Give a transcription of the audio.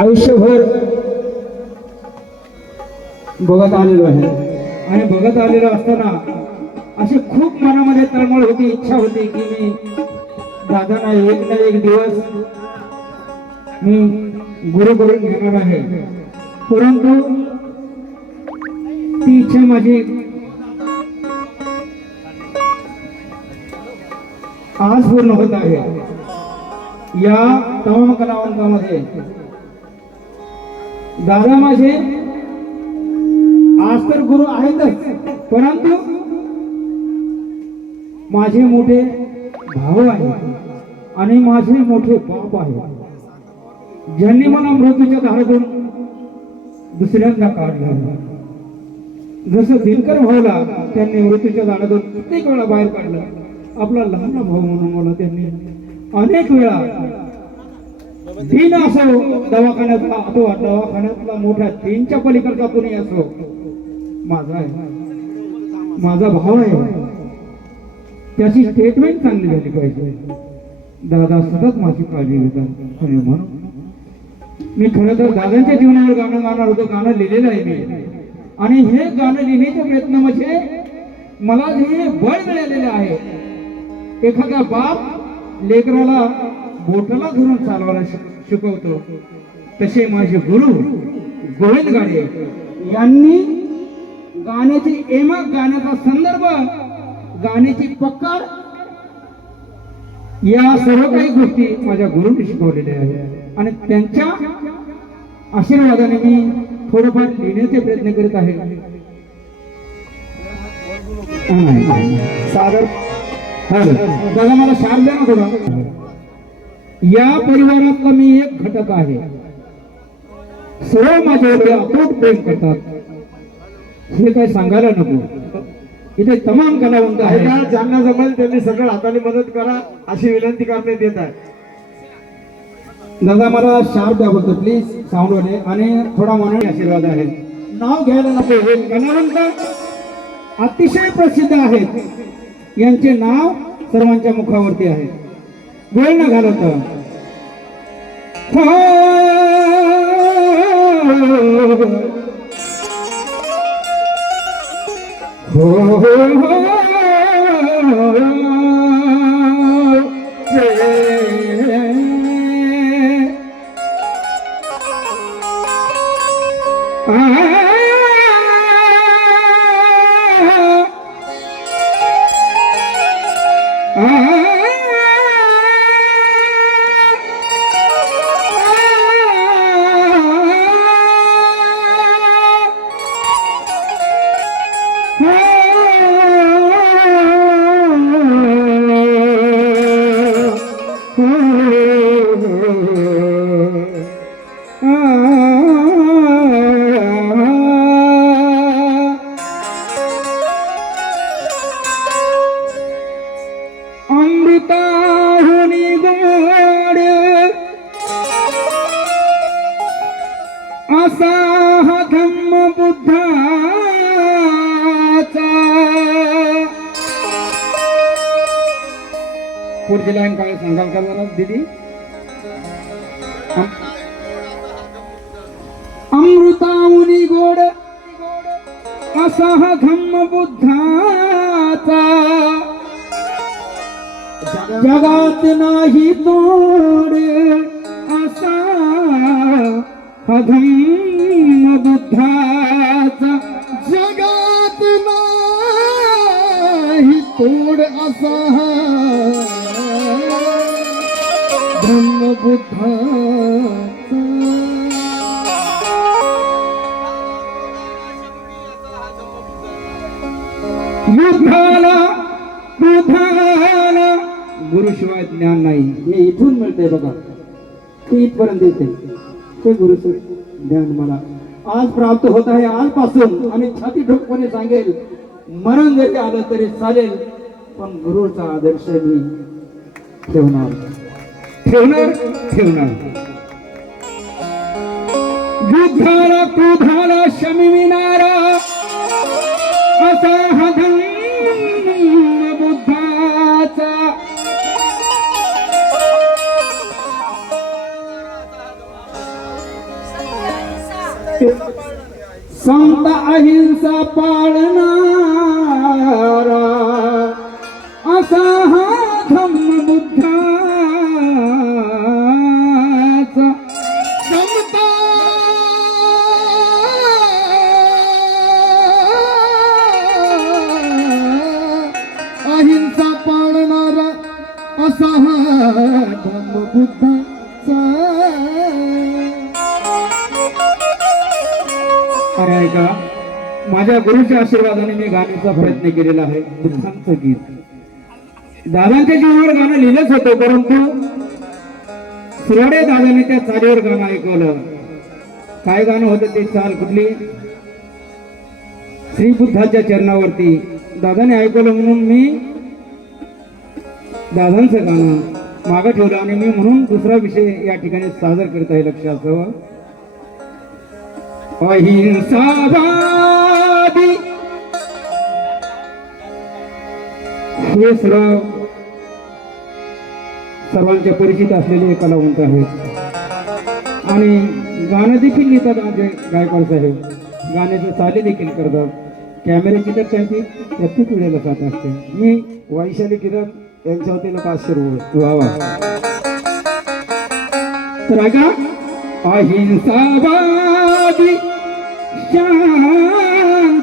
आयुष्यभर बघत आलेलो आहे आणि बघत आलेलो असताना अशी खूप मनामध्ये तळमळ होती, इच्छा होती की मी दादांना एक ना एक दिवस मी गुरु करून घेणार आहे, परंतु ती इच्छा माझी आज पूर्ण होत आहे। या तमाम कलावंतांमध्ये दादा माझे आज तर गुरु आहेतच, परंतु माझे मोठे भाऊ आहेत आणि माझे मोठे बाप आहेत, ज्यांनी मला मृत्यूच्या दारातून दुसऱ्यांदा काढलं। जसं दिनकर भाऊला त्यांनी मृत्यूच्या दारातून कित्येक वेळा बाहेर काढलं, आपला लहान भाऊ म्हणून मला त्यांनी अनेक वेळा दिन असो, दवाखान्यातला अथवा दवाखान्यातला मोठ्या तीनच्या पलीकडचा कोणी असो, माझा आहे, माझा भाव आहे, त्याची स्टेटमेंट चांगली झाली पाहिजे। दादा सतत माझी काळजी घेतात आणि म्हणून मी खरं तर दादांच्या जीवनावर गाणं गाणार होतो, गाणं लिहिलेलं आहे मी, आणि हे गाणं लिहिण्याचा प्रयत्न म्हणजे मला जे बळ मिळालेले आहे, एखादा बाप लेकराला बोटाला धरून चालवायला शिकवतो, तसे माझे गुरु गोविंद गाडे यांनी गाण्याची एमक, गाण्याचा संदर्भ, गाण्याची पकड या सर्व काही गोष्टी माझ्या गुरुंनी शिकवलेल्या आहेत आणि त्यांच्या आशीर्वादाने मी थोडंफार लिहिण्याचे प्रयत्न करीत आहे। सागर दादा मला शांत द्या ना थोडा। या परिवारातला मी एक घटक आहे, सर्व माझ्यावर अतूट प्रेम करतात, हे काय सांगायला नको। इथे तमाम कलावंत आहेत, ज्यांना जमेल त्यांनी सगळं हाताने मदत करा अशी विनंती करण्यात येत आहे। दादा मला शार्प द्या बोलतो प्लीज, साऊंड वाले, आणि थोडा मनाने आशीर्वाद आहे। नाव घ्यायला नको, हे कलावंत अतिशय प्रसिद्ध आहेत, यांचे नाव सर्वांच्या मुखावरती आहे। वेळ न घालवता हो असा हा धम्म बुद्धाचा, पुढची लाईन काय सांगाल का जरा दीदी? अमृताहुनी गोड असा हा धम्म बुद्धाचा, जगात नाही तोड असा हा धम्म बुद्धाचा, जगात नाही तोड असा धम्म बुद्धाचा। युद्धाला क्रोधाला गुरुशिवाय ज्ञान नाही, हे इथून मिळते बघा, ते इथपर्यंत येते, ते गुरुचं ज्ञान मला आज प्राप्त होत आहे आजपासून, आणि छाती ठोकपणे सांगेल मरण जरी आलं तरी चालेल, पण गुरुचा आदर्श मी ठेवणार ठेवणार ठेवणार। युद्धाला क्रोधाला शमिविणारा असा हा धम्म बुद्धाचा, संत अहिंसा पाळणारा असा हा धम्म बुद्धाचा समता अहिंसा पाळणारा असा हा धम्मबुद्धाचा. अरे ऐका, माझ्या गुरुच्या आशीर्वादाने मी गाण्याचा प्रयत्न केलेला आहे. दुःखांचं गीत दादांच्या जीवनावर गाणं लिहिलंच होतं, परंतु सुराडे दादाने त्या चालीवर गाणं ऐकवलं. काय गाणं होतं ते चाल कुठली? श्री बुद्धाच्या चरणावरती दादाने ऐकवलं म्हणून मी दादांचं गाणं मागं ठेवलं आणि मी म्हणून दुसरा विषय या ठिकाणी सादर करत आहे. लक्षात असावं, अहिंसावादी हे सर्वांच्या परिचित असलेले कलावंत आहेत आणि गाणं देखील लिहितात. आमचे गायकवाड साहेब गाण्याचे चाली देखील करतात. कॅमेऱ्याची तर त्यांची प्रत्येक वेळेला साथ असते. मी वैशाली किरण यांच्या वतीनं 500 रुपये. वा वा. तर ऐका, अहिंसावादी शांतीचा